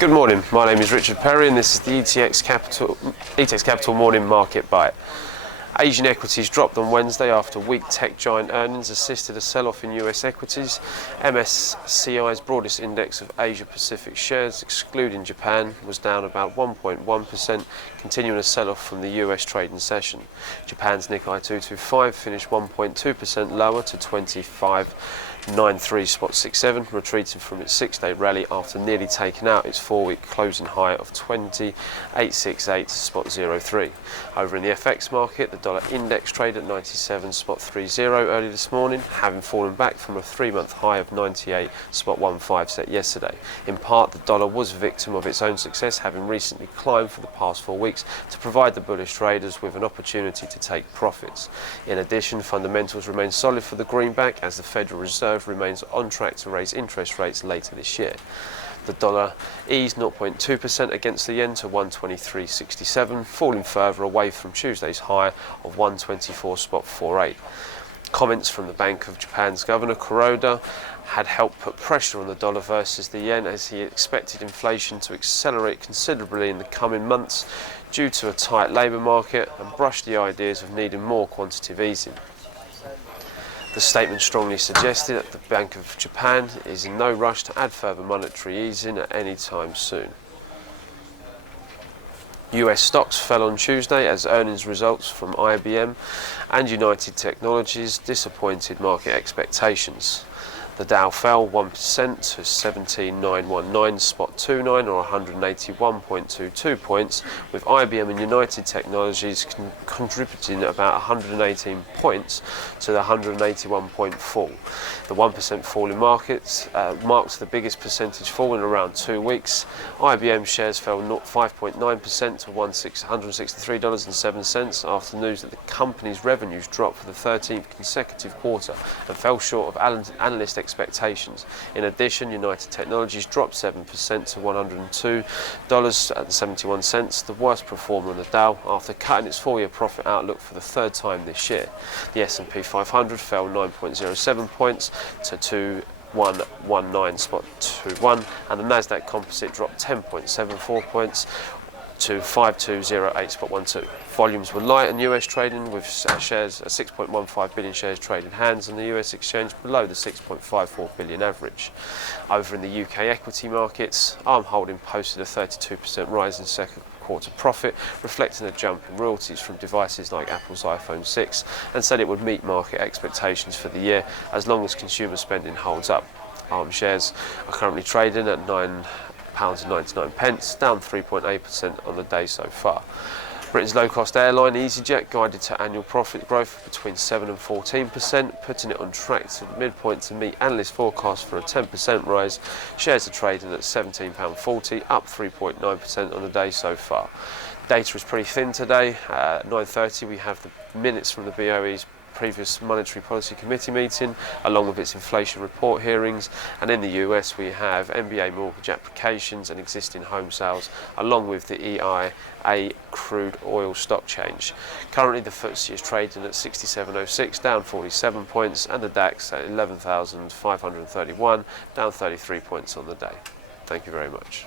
Good morning, my name is Richard Perry and this is the ETX Capital Morning Market Bite. Asian equities dropped on Wednesday after weak tech giant earnings assisted a sell-off in US equities. MSCI's broadest index of Asia Pacific shares, excluding Japan, was down about 1.1%, continuing a sell-off from the US trading session. Japan's Nikkei 225 finished 1.2% lower to 2593.67, retreating from its 6-day rally after nearly taking out its 4-week closing high of 2868.03. Over in the FX market, the dollar index traded at 97.30 early this morning, having fallen back from a 3-month high of 98.15 set yesterday. In part, the dollar was a victim of its own success, having recently climbed for the past 4 weeks to provide the bullish traders with an opportunity to take profits. In addition, fundamentals remain solid for the greenback as the Federal Reserve remains on track to raise interest rates later this year. The dollar eased 0.2% against the yen to 123.67, falling further away from Tuesday's high of 124.48. Comments from the Bank of Japan's Governor Kuroda had helped put pressure on the dollar versus the yen, as he expected inflation to accelerate considerably in the coming months due to a tight labour market, and brushed the ideas of needing more quantitative easing. The statement strongly suggested that the Bank of Japan is in no rush to add further monetary easing at any time soon. US stocks fell on Tuesday as earnings results from IBM and United Technologies disappointed market expectations. The Dow fell 1% to 17,919.29 or 181.22 points, with IBM and United Technologies contributing about 118 points to the 181-point fall. The 1% fall in markets marks the biggest percentage fall in around 2 weeks. IBM shares fell 5.9% to $163.07 after news that the company's revenues dropped for the 13th consecutive quarter and fell short of analyst expectations. In addition, United Technologies dropped 7% to $102.71, the worst performer on the Dow, after cutting its 4-year profit outlook for the 3rd time this year. The S&P 500 fell 9.07 points to 2119.21, and the Nasdaq Composite dropped 10.74 points to 5208.12. Volumes were light in US trading, with shares 6.15 billion shares traded hands on the US exchange, below the 6.54 billion average. Over in the UK equity markets, ARM Holding posted a 32% rise in second quarter profit, reflecting a jump in royalties from devices like Apple's iPhone 6, and said it would meet market expectations for the year as long as consumer spending holds up. ARM shares are currently trading at £9.99, down 3.8% on the day so far. Britain's low-cost airline easyJet guided to annual profit growth between 7 and 14%, putting it on track to the midpoint to meet analyst forecasts for a 10% rise. Shares are trading at £17.40, up 3.9% on the day so far. Data is pretty thin today. At 9:30 we have the minutes from the BOE's previous Monetary Policy Committee meeting, along with its inflation report hearings, and in the US we have NBA mortgage applications and existing home sales, along with the EIA crude oil stock change. Currently the FTSE is trading at 6706, down 47 points, and the DAX at 11,531, down 33 points on the day. Thank you very much.